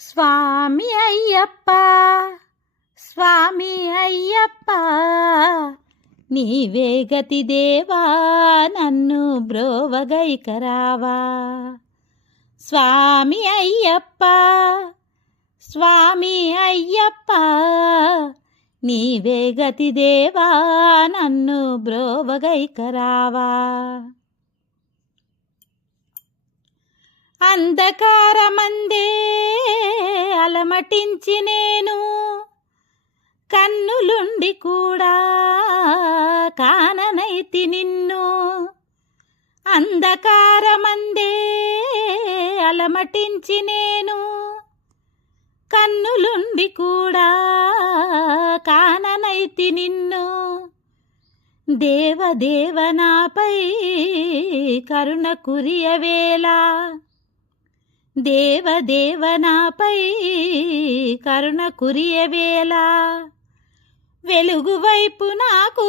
స్వామి అయ్యప్ప స్వామి అయ్యప్ప నీవే గతి దేవా నన్ను బ్రోవగైకరావా. స్వామి అయ్యప్ప స్వామి అయ్యప్ప నీవే గతి దేవా నన్ను బ్రోవగైకరావా. అంధకారమందే అలమటించి నేను కన్నులుండి కూడా కాననైతి నిన్ను. అంధకారమందే అలమటించి నేను కన్నులుండి కూడా కాననైతి నిన్ను. దేవదేవ నాపై కరుణ కురియవేళ, దేవదేవ నాపై కరుణ కురియవేళ, వెలుగు వైపు నాకు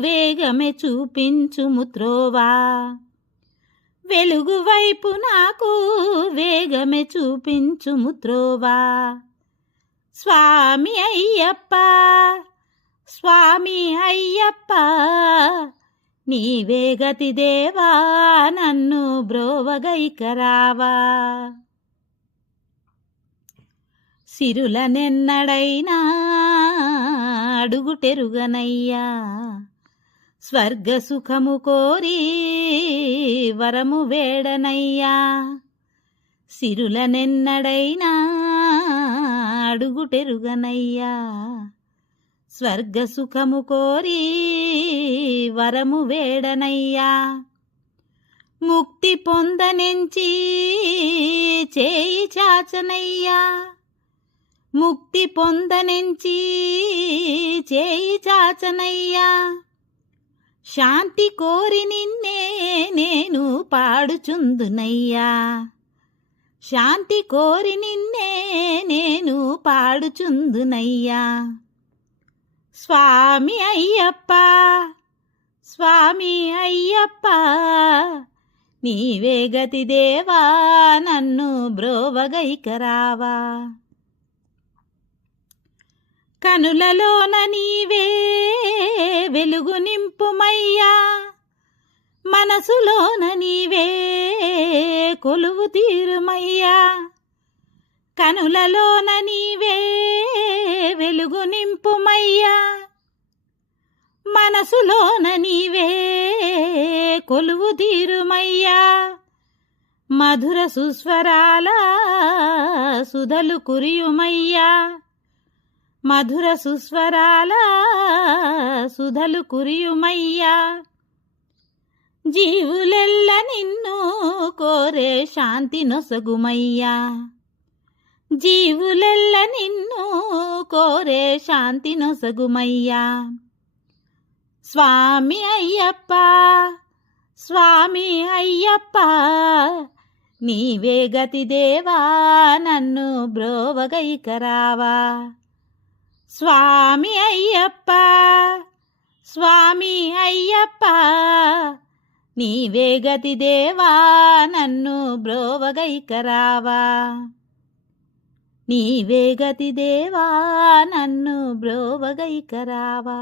వేగమే చూపించుము త్రోవా. వెలుగు వైపు నాకు వేగమే చూపించుము త్రోవా. స్వామి అయ్యప్ప స్వామి అయ్యప్ప నీవే గతి దేవా నన్ను బ్రోవగైకరావా. సిరులనెన్నడైనా అడుగుటెరుగనయ్యా, స్వర్గ సుఖము కోరి వరము వేడనయ్యా. సిరులనెన్నడైనా అడుగుటెరుగనయ్యా, స్వర్గ సుఖము కోరి వరము వేడనయ్యా. ముక్తి పొందనెంచి చేయి చాచనయ్యా, ముక్తి పొందనెంచి చేయి చాచనయ్యా. శాంతి కోరి నిన్నే నేను పాడుచుందునయ్యా, శాంతి కోరి నిన్నే నేను పాడుచుందునయ్యా. స్వామి అయ్యప్ప స్వామి అయ్యప్ప నీవే గతి దేవా నన్ను బ్రోవగైకరావా. కనులలోన నీవే వెలుగు నింపుమయ్యా, మనసులోన నీవే కొలువు తీరుమయ్యా. కనులలోన నీవే వెలుగు నింపుమయ్యా, మనసులోన నీవే కొలువు తీరుమయ్యా. మధుర సుస్వరాల సుధలు కురియుమయ్యా, మధుర సుస్వరాల సుధలు కురియుమయ్యా. జీవులెల్ల నిన్ను కోరే శాంతి నొసగుమయ్యా, జీవులెల్ల నిన్ను కోరే శాంతి నొసగుమయ్యా. స్వామి అయ్యప్ప స్వామి అయ్యప్ప నీవే గతి దేవా నన్ను బ్రోవగైకరావా. స్వామి అయ్యప్ప స్వామి అయ్యప్ప నీవే గతి దేవా నన్ను బ్రోవగైకరావా. నీవే గతి దేవా నన్ను బ్రోవగైకరావా.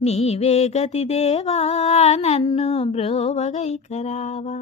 నీవే గతి దేవా నన్ను బ్రోవగైకరావా.